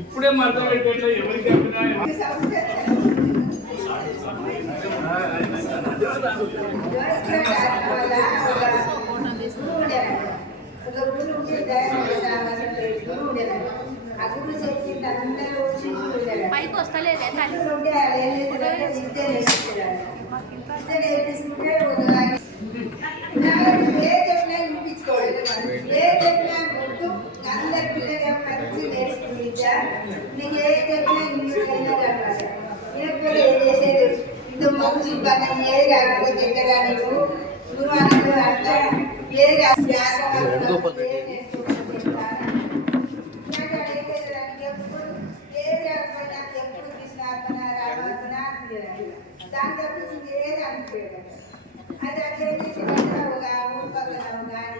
ఇప్పుడే మాట్లాడేటట్టు ఎవరికి పైకి వస్తలేదు దాని తప్పింది ఏది అనిపించలేదు. అది అట్లా ఒక ఊరు పక్కన ఒక ఆయన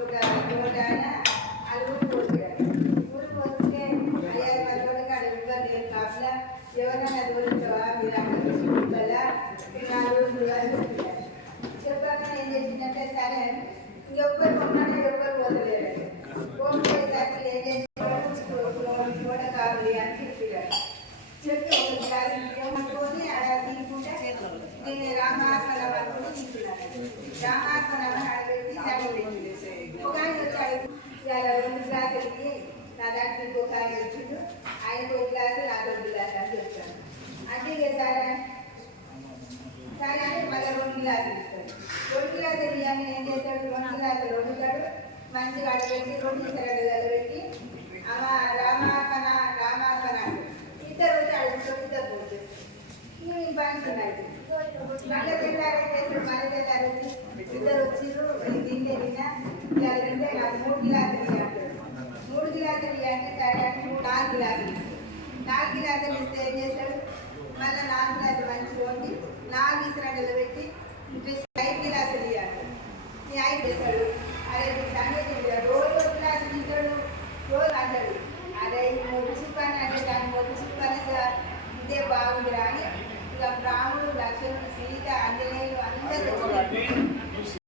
ఒక తోటాన అది ఊరు పోతే అయ్యా మధ్య కాడ ఇబ్బంది కాకుండా ఎవరైనా దూరించవా మీరు అక్కడ నా రోజులు చెప్పాక ఏం చేసిందంటే సరే ఇంకొకరు కొన్నాను ఎవ్వరు పోతలేరు. పోతే ఏం చేసి కూడా కావాలి అని చెప్పారు. చెప్పి ఒక గ్లాస్ ఏమనుకొని అలా తీసుకుంటే నేను రామాత్మల వరకు తీసుకున్నాను. రామాత్మల అడగెత్తి చదివి ఒక ఆయన వచ్చాడు. ఇవాళ 2 గ్లాసులకి నా దాంట్లో ఇంకొక ఆయన వచ్చిండు. ఆయనకు 1 గ్లాసు నాకు 1 గ్లాసు అని చెప్తాను. అంటే సరే సరే అంటే మళ్ళీ 2 గ్లాసులు ఇస్తాడు. 2 గ్లాసులు ఇవన్నీ ఏం చేస్తాడు? 2 గ్లాసులు వండుతాడు. మంచిగా అడగెట్టి 2 సరగలు పెట్టి అమ్మ రామాత్మన రామాత్మన ఇద్దరు వచ్చి అడుగుతూ పోతే నేను పంచున్నాయి మళ్ళీ తెల్లారు మళ్ళీ తెల్లారు ఇద్దరు వచ్చిర్రు. తింటే తిన్నా ఇవాళ తింటే నాకు 3 గ్లాసులు ఇవ్వండి. 3 గ్లాసులు ఇవ్వండి. సరే 4 గ్లాసులు 4 గ్లాసులు ఇస్తే ఏం చేస్తాడు? మళ్ళీ 4 గ్లాసులు మంచిగా వండి 4 ఇసురండలు పెట్టి 5 గ్లాసులు ఇవ్వాలి. ఈ 5 చేస్తాడు. అరే సంగతి రోజు 1 గ్లాసు తింటాడు. రోజు అంటాడు అదే మొగ్గు చిప్పని అంటే దాని మొగ్గు చిప్పని ఇదే బాగుంది అని ఇక బ్రాహ్మణుడు లక్ష్మణుడు సీత ఆంజనేయులు అందరూ